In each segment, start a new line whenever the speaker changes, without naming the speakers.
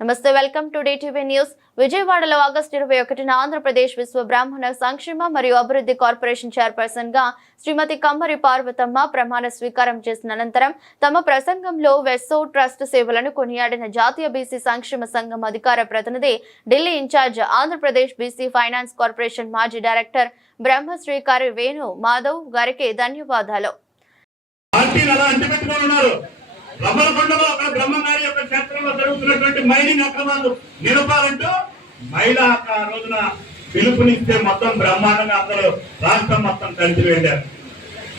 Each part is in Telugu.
నమస్తే వెల్కమ్ టు టీవీ న్యూస్. విజయవాడలో ఆగస్టు ఇరవై ఒకటిన ఆంధ్రప్రదేశ్ విశ్వ బ్రాహ్మణ సంక్షేమ మరియు అభివృద్ధి కార్పొరేషన్ చైర్పర్సన్గా శ్రీమతి కమ్మరి పార్వతమ్మ ప్రమాణ స్వీకారం చేసిన అనంతరం తమ ప్రసంగంలో వెస్సో ట్రస్ట్ సేవలను కొనియాడిన జాతీయ బీసీ సంక్షేమ సంఘం అధికార ప్రతినిధి Delhi in charge Andhra Pradesh BC finance corporation మాజీ డైరెక్టర్ బ్రహ్మశ్రీకారి వేణు మాధవ్ గారికి ధన్యవాదాలు.
పార్టీలు అక్కడ బ్రహ్మంగారి యొక్క క్షేత్రంలో జరుగుతున్నటువంటి మైనింగ్ అక్రమాలు నిలపాలంటూ మహిళ ఆ రోజున పిలుపునిస్తే మొత్తం బ్రహ్మాండంగా అందరూ రాష్ట్రం మొత్తం కలిసి వెళ్ళారు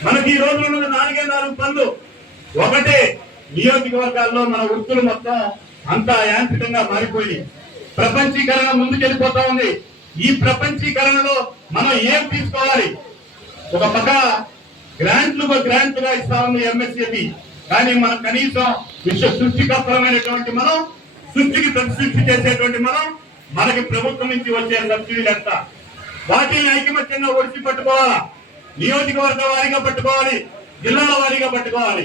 మనకి ఈ రోజున ఉన్న నాలుగే నాలుగు పనులు. ఒకటే నియోజకవర్గాల్లో మన వృత్తులు మొత్తం అంతా యాంత్రికంగా మారిపోయి ప్రపంచీకరణ ముందుకెళ్ళిపోతా ఉంది. ఈ ప్రపంచీకరణలో మనం ఏం తీసుకోవాలి? ఒక పక్క గ్రాంట్లు గ్రాంట్లుగా ఇస్తా ఉంది ఎంఎస్ఏబి కానీ మనం కనీసం విశ్వ సృష్టికపరమైనటువంటి మనం సృష్టికి ప్రతిసృష్టి చేసేటువంటి మనం మనకి ప్రభుత్వం నుంచి వచ్చే సబ్సిడీలు ఎంత? వాటిని ఐకమత్యంగా ఒడిచి పట్టుకోవాలా? నియోజకవర్గ వారీగా పట్టుకోవాలి జిల్లాల వారీగా పట్టుకోవాలి.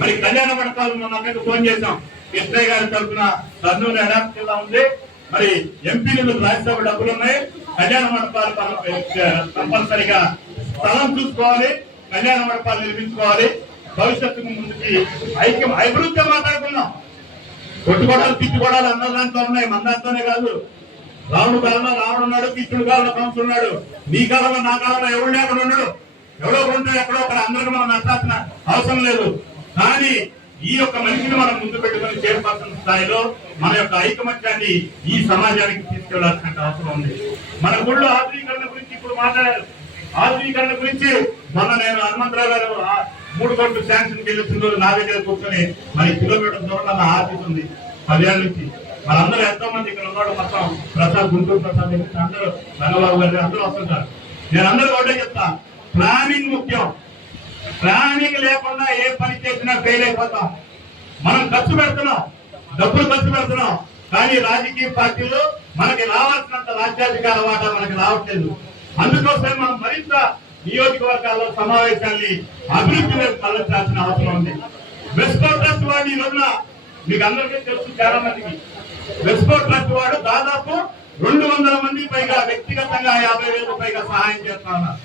మరి కళ్యాణ పడతాలు మనం అక్కడికి ఫోన్ చేసాం కృష్ణయ్య గారి తరఫున కర్నూలు అడాప్ట్ జిల్లా ఉంది. మరి ఎంపీలు రాజ్యసభ డబ్బులు ఉన్నాయి. కళ్యాణ మండపాలు మనం కంపల్సరిగా స్థలం చూసుకోవాలి. కళ్యాణ మండపాలు నిర్మించుకోవాలి. భవిష్యత్తుకు ముందుకి ఐక్యం అభివృద్ధి మాట్లాడుకున్నాం. కొట్టుకోడాలు తిట్టుకోడాలు అన్న దాంట్లో ఉన్నాయి మన దాంట్లోనే కాదు. రాముడు కాలంలో రాముడు ఉన్నాడు కృష్ణుడు కాలంలో కంసుడు ఉన్నాడు. నీ కాలంలో నా కాలంలో ఎవడు లేకుండా ఉన్నాడు ఎవడో ఉంటాడు ఎక్కడో ఒకరు అందరికీ మనం నచ్చాల్సిన అవసరం లేదు. కానీ ఈ యొక్క మనిషిని మనం ముందు పెట్టుకుని చేరపాల్సిన స్థాయిలో మన యొక్క ఐకమత్యాన్ని ఈ సమాజానికి తీసుకెళ్ళాల్సిన అవసరం ఉంది. మన గుళ్ళు ఆధునీకరణ గురించి ఇప్పుడు మాట్లాడారు. ఆధునీకరణ గురించి మొన్న నేను హనుమంతరావు గారు మూడు కోట్లు శాంక్షన్ గెలుస్తున్న రోజు నా దగ్గర కూర్చొని మరి కిలోమీటర్ దూరంలో నా ఆఫీస్ ఉంది పదేళ్ళ నుంచి. మనందరూ ఎంతో మంది ఇక్కడ ఉన్నాడు మొత్తం ప్రసాద్ గుంటూరు ప్రసాద్ దగ్గర అందరూ రంగబాబు గారు అందరూ వస్తుంటారు. నేను అందరూ ఒకటే చెప్తా ప్లానింగ్ ముఖ్యం. ప్లానింగ్ లేకుండా ఏ పని చేసినా ఫెయిల్ అయిపోతాం. మనం ఖర్చు పెడుతున్నాం డబ్బులు ఖర్చు పెడుతున్నాం కానీ రాజకీయ పార్టీలు మనకి రావాల్సినంత రాజ్యాధికార వాటా మనకి రావట్లేదు. అందుకోసం మనం మరింత నియోజకవర్గాల్లో సమావేశాన్ని అభివృద్ధి వైపు తరలించాల్సిన అవసరం ఉంది. వెస్కో ట్రస్ట్ వాడు ఈ రోజున మీకు అందరికీ తెలుసు చాలా మందికి. వెస్కో ట్రస్ట్ వాడు దాదాపు రెండు వందల మంది పైగా వ్యక్తిగతంగా యాభై వేల పైగా సహాయం చేస్తా ఉన్నారు.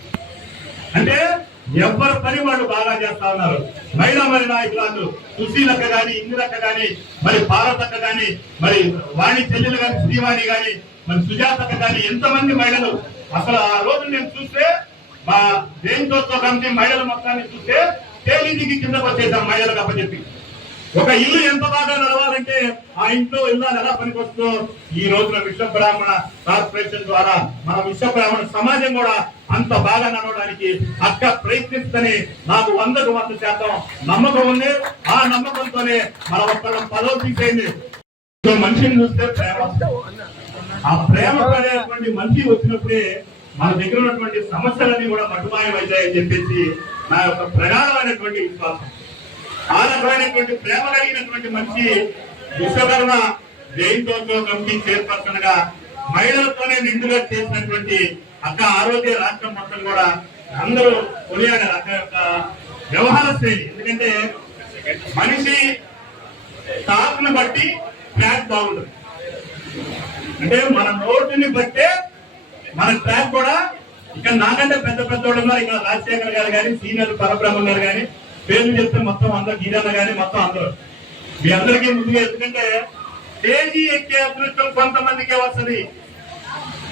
అంటే ఎవరి పని వాళ్ళు బాగా చేస్తా ఉన్నారు. మహిళా మరి నాయకులు సుశీలక్క గాని ఇందిరక్క గాని మరి పార్వతక్క గాని మరి వాణి చెల్లెలు గాని శ్రీవాణి గాని మరి సుజాతక్క గాని ఎంతమంది మహిళలు అసలు ఆ రోజు నేను చూస్తే మా జయంతోత్సవ కమిటీ మహిళల మొత్తాన్ని చూస్తే తేలింటికి కిందకు వచ్చేసాం మహిళలకు అప్పచెప్పి. ఒక ఇల్లు ఎంత బాగా నడవాలంటే ఆ ఇంట్లో ఇల్లాలు ఎలా పనికొస్తుందో ఈ రోజున విశ్వ బ్రాహ్మణ కార్పొరేషన్ ద్వారా మన విశ్వ బ్రాహ్మణ సమాజం కూడా అంత బాగా నడవడానికి అక్క ప్రయత్నిస్తని నాకు వందకు వంద శాతం నమ్మకం ఉంది. ఆ నమ్మకంతోనే మన ఒక్కళ్ళ పదవి తీసేయండి. మనిషిని చూస్తే ప్రేమ. ఆ ప్రేమ పడేటువంటి మనిషి వచ్చినప్పుడే మన దగ్గర ఉన్నటువంటి సమస్యలన్నీ కూడా మటుమాయం అవుతాయని చెప్పేసి నా యొక్క ప్రగాఢమైనటువంటి విశ్వాసం. ఆ రకమైనటువంటి ప్రేమ కలిగినటువంటి మనిషి విశ్వకర్మ జయంతోత్సవ కమిటీ చైర్పర్సన్గా మహిళలతోనే నిండుగా చేసినటువంటి అక్క ఆరోగ్య రాష్ట్రం మొత్తం కూడా అందరూ కొనియాడారు అక్క యొక్క వ్యవహార శైలి ఎందుకంటే మనిషి తాకును బట్టి ట్రాక్ బాగుంటుంది. అంటే మన నోటిని బట్టే మన ట్రాక్ కూడా ఇక్కడ నాకంటే పెద్ద పెద్ద వాళ్ళు ఉన్నారు. ఇక్కడ రాజశేఖర్ గారు కానీ సీనియర్ పరబ్రహ్మ గారు కానీ పేర్లు చెప్తే మొత్తం అందరు గీరన్న గానీ మొత్తం అందరూ. మీ అందరికీ ముందుగా ఎందుకంటే స్టేజీ ఎక్కే అదృష్టం కొంతమందికే వస్తుంది.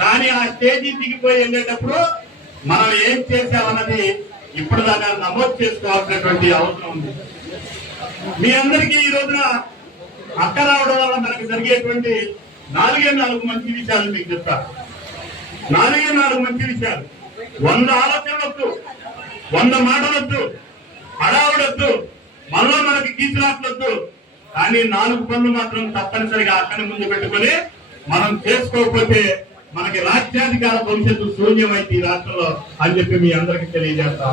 కానీ ఆ స్టేజీ దిగిపోయి వెళ్ళేటప్పుడు మనం ఏం చేసామన్నది ఇప్పుడు దాన్ని నమోదు చేసుకోవాల్సినటువంటి అవసరం ఉంది. మీ అందరికీ ఈ రోజున అక్క రావడం వల్ల మనకు జరిగేటువంటి నాలుగే నాలుగు మంచి విషయాలు మీకు చెప్తా. నాలుగే నాలుగు మంచి విషయాలు. వంద ఆలోచనలొద్దు. వంద మాటలొద్దు. అడావుడొద్దు మనలో మనకి గీచులాట్లొద్దు కానీ నాలుగు పనులు మాత్రం తప్పనిసరిగా అక్కడి ముందు పెట్టుకొని మనం చేసుకోకపోతే మనకి రాజ్యాధికార భవిష్యత్తు శూన్యమైతే ఈ రాష్ట్రంలో అని చెప్పి మీ అందరికీ తెలియజేస్తాం